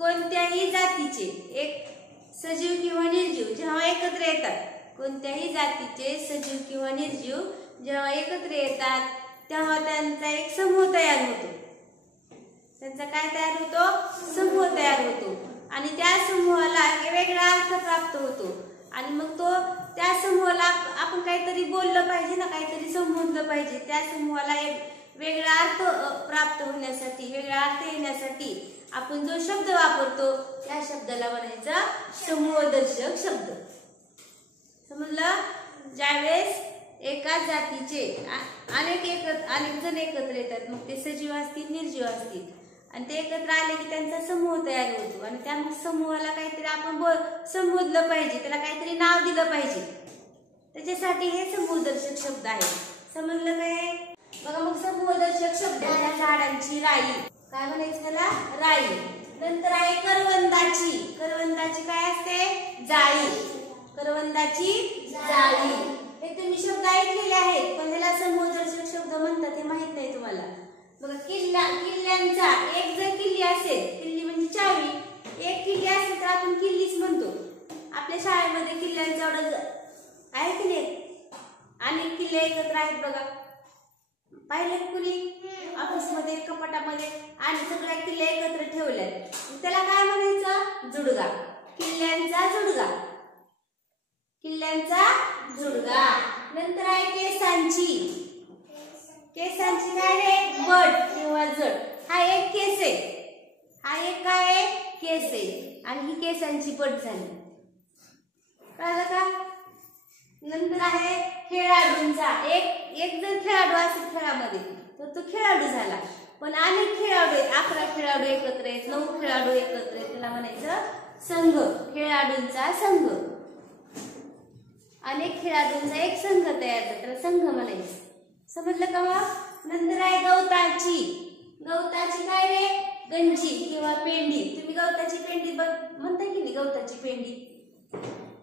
कोणत्याही जातीचे एक सजीव किंवा निर्जीव जेव्हा एकत्र येतात, कोणत्याही जातीचे सजीव किंवा निर्जीव जेव्हा एकत्र येतात तेव्हा त्यांचा एक समूह तयार होतो. त्यांचा काय तयार होतो? समूह तयार होतो. आणि त्या समूहाला वेगळा अर्थ प्राप्त होतो. आणि मग तो त्या समूहाला आपण काहीतरी बोललं पाहिजे ना, काहीतरी संबोधलं पाहिजे. त्या समूहाला एक वेगळा अर्थ प्राप्त होण्यासाठी, वेगळा अर्थ येण्यासाठी आपण जो शब्द वापरतो त्या शब्दाला म्हणायचा समूहदर्शक शब्द. समजलं? ज्यावेळेस एकाच जातीचे अनेक जण एकत्र येतात, मग ते सजीव असतील निर्जीव असतील, आणि ते एकत्र आले की त्यांचा समूह तयार होतो. आणि त्या समूहाला काहीतरी आपण संबोधलं पाहिजे, त्याला काहीतरी नाव दिलं पाहिजे. त्याच्यासाठी हे समूहदर्शक शब्द आहे. समजलं काय? बघा, मग समूहदर्शक शब्द त्या झाडांची राई, काय म्हणायचं त्याला? राई. नंतर आहे करवंदाची. करवंदाची काय असते? जाळी. करवंदाची जाळी. हे तुम्ही शब्द ऐकलेले आहेत, पण त्याला समूहदर्शक शब्द म्हणतात हे माहित नाही तुम्हाला. बघा, किल्ल्यांचा एक जर किल्ली असेल, किल्ली म्हणजे चावी, एक किल्ली असेल तर आपण किल्लीच म्हणतो. आपल्या शाळेमध्ये किल्ल्यांचा एवढं आहे की नाही? अनेक किल्ले एकत्र आहेत बघा, पाहिले कुणी? ऑफिसमध्ये, कपाटामध्ये, आणि सगळ्या किल्ले एकत्र ठेवल्यात. त्याला काय म्हणायचं? जुडगा. किल्ल्यांचा जुडगा. किल्ल्यांचा जुडगा. नंतर आहे केसांची. केसांची काय आहे? बट किंवा जड. हा एक केस आहे, हा एक काय आहे? केस आहे. आणि ही केसांची बट झाली. कळलं का? नंतर आहे खेळाडूंचा. एक जर खेळाडू असेल खेळामध्ये तर तो खेळाडू झाला. पण अनेक खेळाडू आहेत, 11 खेळाडू एकत्र आहेत, 9 खेळाडू एकत्र आहेत, त्याला म्हणायचं संघ. खेळाडूंचा संघ. अनेक खेळाडूंचा एक संघ तयार झाला, त्याला संघ म्हणायचं. समजलं का? मग नंतर आहे गवताची. गवताची काय रे? गंजी किंवा पेंडी. तुम्ही गवताची पेंडी म्हणता की नाही? गवताची पेंडी.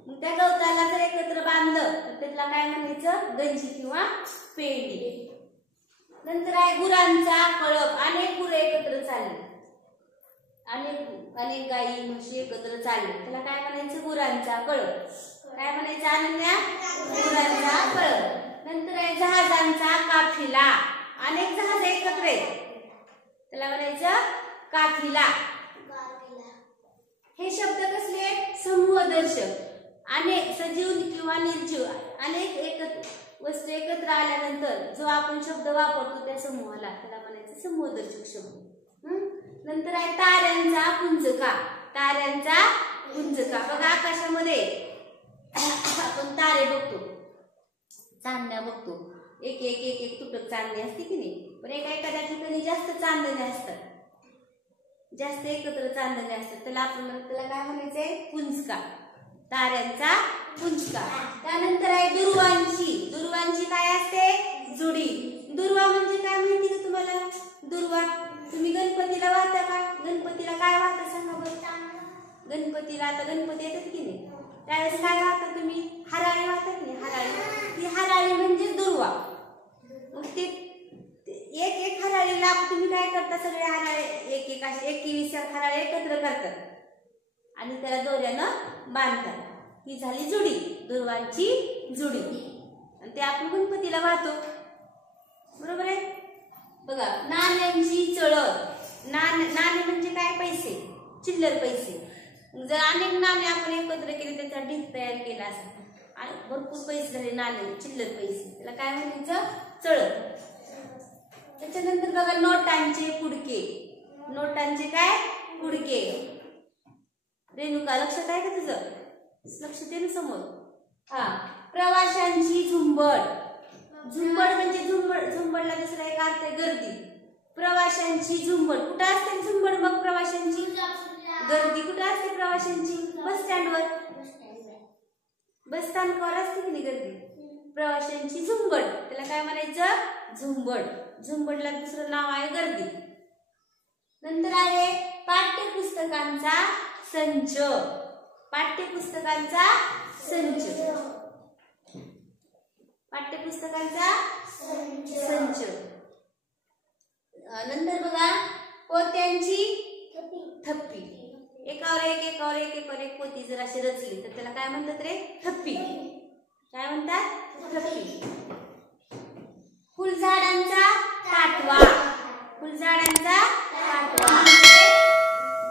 मग त्या गवताला जर एकत्र बांधलं तर त्याला काय म्हणायचं? गंजी किंवा पेंडी. नंतर आहे गुरांचा कळप. अनेक गुरं एकत्र चालले, अनेक गायी म्हशी एकत्र चालले, त्याला काय म्हणायचं? गुरांचा कळप. काय म्हणायचं अनन्या? गुरांचा कळप. नंतर आहे जहाजांचा काफिला. अनेक जहाज एकत्र आहेत, त्याला म्हणायचं काफिला. हे शब्द कसले? समूहदर्शक. अनेक सजीव किंवा निर्जीव अनेक वस्तू एकत्र आल्यानंतर जो आपण शब्द वापरतो त्या समूहाला त्याला म्हणायचं समूहदर्शक शब्द. नंतर आहे ताऱ्यांचा पुंजका. ताऱ्यांचा पुंजका. बघा, आकाशामध्ये आपण तारे बघतो, चांदण्या बघतो. एक एक एक एक तुटक चांदणी असते की नाही? पण एखाद्या ठिकाणी जास्त चांदण्या असतात, जास्त एकत्र चांदण्या असतात, त्याला काय म्हणायचंय? पुंजका. ताऱ्यांचा पुंजका. त्यानंतर आहे दुर्वांची. दुर्वांची काय असते? जुडी. दुर्वा म्हणजे काय माहिती का तुम्हाला? दुर्वा तुम्ही गणपतीला वाहता का? गणपतीला काय वाहता सांगा बरं? गणपतीला आता गणपती येतात की नाही, त्यावेळेस काय वाहता तुम्ही? हराळी वाहता की नाही? हराळी. ती हराळी म्हणजे दुर्वा. मग ते एक हराळीला तुम्ही काय करता? सगळे हराळे एक असे 21 हराळे एकत्र करतात आणि त्याला दोऱ्यानं बांधतात. ही झाली जुडी, दुर्वांची जुडी. आणि ते आपण गणपतीला वाहतो, बरोबर आहे? बघा, नाण्यांची चळत. नाणे म्हणजे काय? पैसे, चिल्लर पैसे. जर अनेक नाणे आपण एकत्र केले, त्याचा ढीग तयार केला असता आणि भरपूर पैसे झाले, नाणे चिल्लर पैसे, त्याला काय म्हणायचं? चळत. त्याच्यानंतर बघा, नोटांचे पुडके. नोटांचे काय? पुडके. रेणुका, लक्षात आहे का तुझं? लक्ष दे ना समोर. हा, प्रवाशांची झुंबड. झुंबड म्हणजे झुंबडला दुसरा एक अर्थ आहे गर्दी. प्रवाशांची झुंबड. कुठं असते झुंबड? मग प्रवाशांची गर्दी कुठं असते? प्रवाशांची बस स्टँडवर, बस स्थानकावर असते की नाही गर्दी? प्रवाशांची झुंबड, त्याला काय म्हणायचं? झुंबड. झुंबडला दुसरं नाव आहे गर्दी. नंतर आहे पाठ्यपुस्तकांचा संच. पाठ्यपुस्तकांचा संच. पाठ्यपुस्तकांचा संच. नंतर बघा, पोत्यांची थप्पी. एकावर एक पोती जर अशी रचली तर त्याला काय म्हणतात रे? थप्पी. काय म्हणतात? थप्पी. फुलझाडांचा ताटवा. फुलझाडांचा ताटवा.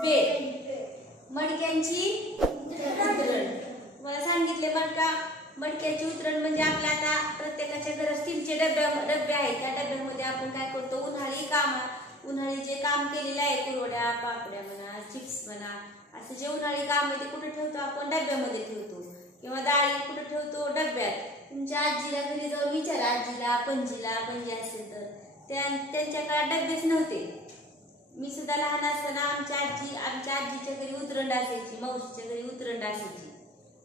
बेड. मडक्यांची उतरण. मला सांगितले बरं का, मडक्याची उतरण म्हणजे आपल्या आता प्रत्येकाच्या घरात स्टीलचे डबे आहेत. त्या डब्यामध्ये आपण काय करतो, उन्हाळी जे काम केलेलं आहे, कुरवड्या, पापड्या म्हणा, चिप्स म्हणा, असं जे उन्हाळी काम आहे ते कुठे ठेवतो आपण? डब्यामध्ये ठेवतो. किंवा डाळी कुठे ठेवतो? डब्यात. तुमच्या आजीला घरी जाऊन विचारा, आजीला पणजी असेल तर त्यांच्या काळात डबेच नव्हते. मी सुद्धा लहान असताना आमच्या आजीच्या घरी उतरंड असायची, मावशीच्या घरी उतरंड असायची.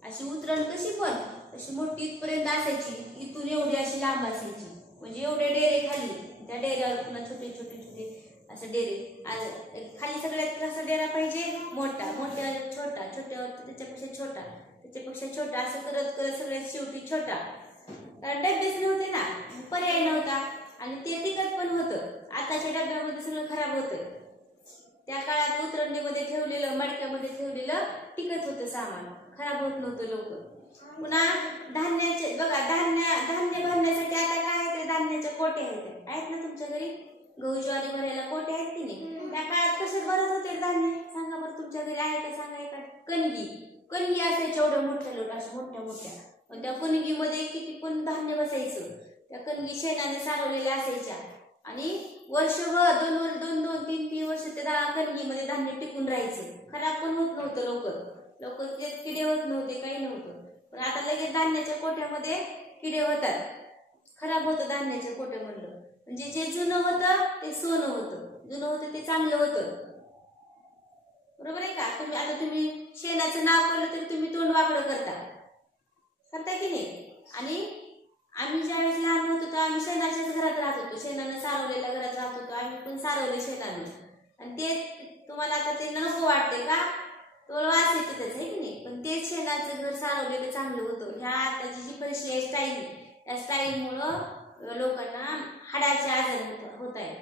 अशी उतरण कशी पण अशी मोठी इथपर्यंत असायची, इथून एवढी अशी लांब असायची. म्हणजे एवढे डेरे खाली, त्या डेऱ्यावर पुन्हा छोटे असे डेरे. खाली सगळ्यात कसा डेरा पाहिजे? मोठा, मोठ्यावर छोटा, छोट्यावर त्याच्यापेक्षा छोटा, असं करत सगळ्यात शेवटी छोटा. कारण डबेच नव्हते ना, पर्याय नव्हता. आणि ते टिकत पण होतं. आताच्या डब्यामध्ये सगळं खराब होतं. त्या काळात उतरणीमध्ये ठेवलेलं, मडक्यामध्ये ठेवलेलं टिकत होतं सामान, खराब होत नव्हतं लवकर. पुन्हा धान्याचे बघा, धान्य भरण्यासाठी आता काय आहे ते धान्याच्या कोटे आहेत ना तुमच्या घरी? गहू ज्वारी भरायला कोटे आहेत की नाही? त्या काळात कसे भरत होते धान्य? सांगा बरं, तुमच्या घरी आहे का? सांगा. एका कणगी असायच्या एवढ्या मोठ्या लोट, अशा मोठ्या. पण त्या कणगीमध्ये किती पण धान्य बसायचं. त्या कणगी शेणाने सारवलेल्या असायच्या आणि वर्षभर 2-3 वर्ष त्या कणगीमध्ये धान्य टिकून राहायचं. खराब पण होत नव्हतं लवकर किडे होत नव्हते, काही नव्हतं. पण आता लगेच धान्याच्या कोट्यामध्ये किडे होतात, खराब होतं धान्याच्या कोट्यामधलं. म्हणजे जे जुनं होतं ते सोनं होतं, जुनं होतं ते चांगलं होतं. बरोबर आहे का? तुम्ही शेणाचं नाव बोललं तरी तुम्ही तोंड वाकडं करता की नाही? आणि आम्ही ज्यावेळेस लहान होतो तर आम्ही शेणाच्याच घरात राहत होतो, शेणानं सारवलेल्या घरात राहत होतो. आम्ही पण सारवले शेणानं. आणि ते तुम्हाला आता ते नको वाटते का? तो वास येतो त्याचा, आहे की नाही? पण तेच शेणाचं घर सारवलेलं चांगलं होतं. ह्या आताची जी फरशी आहे स्टाईल, त्या स्टाईलमुळं लोकांना हाडाचे आजार होत आहेत.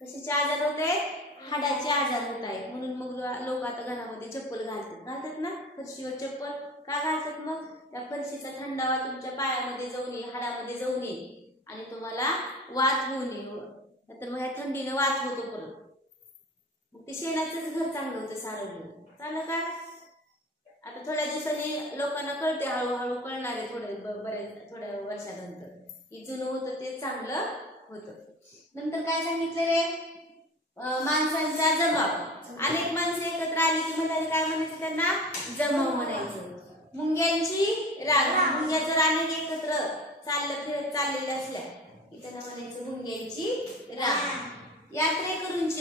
कशाचे आजार होत आहेत? हाडाचे आजार होत आहेत. म्हणून मग लोक आता घरामध्ये चप्पल घालतात ना, फरशीवर चप्पल का घालतात? मग त्या फरशीचा थंडावा तुमच्या पायामध्ये जाऊ नये, हाडामध्ये जाऊ नये आणि तुम्हाला वात होऊ नये. तर मग ह्या थंडीनं वात होतो परत. मग ते शेणाचंच घर चांगलं होतं सारवलं. चांगलं का? आता थोड्या दिवसांनी लोकांना कळते, हळूहळू कळणार आहे थोड्या वर्षानंतर की जुनं होतं ते चांगलं होतं. नंतर काय सांगितलं रे? माणसांचा जमाव. अनेक माणसं एकत्र आली की म्हणायचं काय म्हणायचं? त्यांना जमाव म्हणायचं. मुंग्यांची राग. मुंग्या जर अनेक एकत्र चाललेल्या असल्या की त्यांना म्हणायचं मुंग्यांची राग.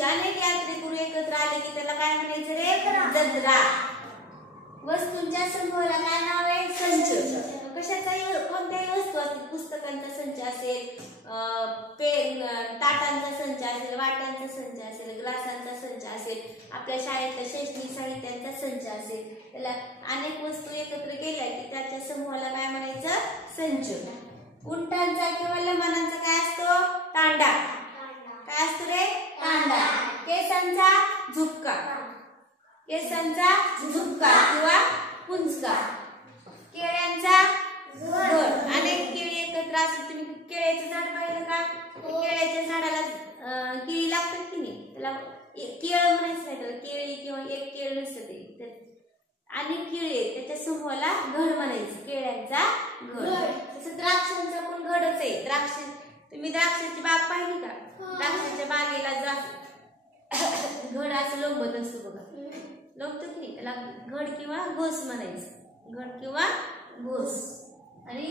अनेक यात्रेकरू एकत्र आले की त्याला काय म्हणायचं रे? जत्रा. वस्तूंच्या समूहाला काय नाव आहे? संच. कशाचाही कोणत्याही वस्तू असेल, पुस्तकांचा संच असेल, पेन, ताटांचा संच असेल, वाट्यांचा संच असेल, ग्लासांचा संच असेल, आपल्या शाळेतल्या शैक्षणिक साहित्यांचा संच असेल, त्याला अनेक वस्तू एकत्र केल्या की त्याच्या समूहाला काय म्हणायचं? संच. उंटांचा किंवा लमानांचा काय असतो? तांडा. काय असतो रे? तांडा. केसांचा झुपका. केसांचा झुपका किंवा पुंजका. केळ्यांचा घड. अनेक केळी एकत्र असतात. तुम्ही केळ्याचं झाड पाहिलं का? केळ्याच्या झाडाला केळी लागतात की नाही? त्याला केळ म्हणायचं नाही, त्याला केळी किंवा एक केळ नसतं ते. अनेक केळी आहेत त्याच्या समूहाला घड म्हणायचं. केळ्यांचा घड. तसं द्राक्षांचा पण घडच आहे. तुम्ही द्राक्षाची बाग पाहिली का? द्राक्षाच्या बागेला घड असं लोंबत असतो बघा. लोंबतं की नाही? त्याला घड किंवा घोस म्हणायचं. घड किंवा घोस. आणि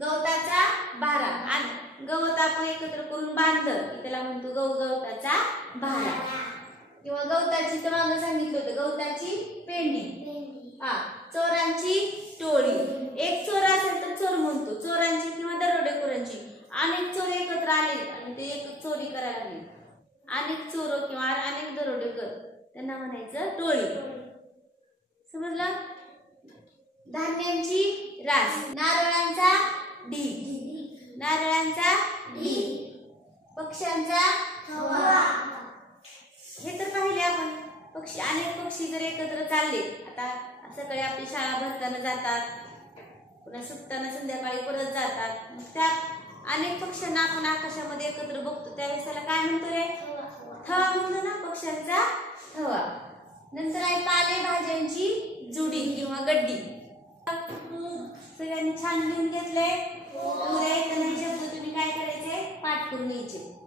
गवताचा भारा. गवत आपण एकत्र करून बांधलं की त्याला म्हणतो गवताचा भारा. किंवा गवताची, तर मागं सांगितलं होतं, गवताची पेंडी. चोरांची टोळी. एक चोर असेल तर चोर म्हणतो. चोरांची किंवा दरोडेखोरांची. अनेक चोर एकत्र आले आणि ते एक चोरी करायला लागले. अनेक चोर किंवा अनेक दरोडेखोर, त्यांना म्हणायचं टोळी. समजलं? धान्यांची रास. नारळांचा ढीग. नारळांचा ढीग. पक्ष्यांचा थवा. हे तर पाहिले आपण. पक्षी अनेक पक्षी जर एकत्र चालले, आता सकाळी आपली शाळा भरताना जातात, पुन्हा सुटताना संध्याकाळी परत जातात, मग त्या अनेक पक्ष्यांना आपण आकाशामध्ये एकत्र बघतो, त्यावेळेस त्याला काय म्हणतो रे? थवा म्हणतो ना, पक्ष्यांचा थवा. नंतर आहे पालेभाज्यांची जुडी किंवा गड्डी. सगळ्यांनी छान लिहून घेतलंय. उद्या येताना हे शब्द तुम्ही काय करायचे? पाठ करून यायचे.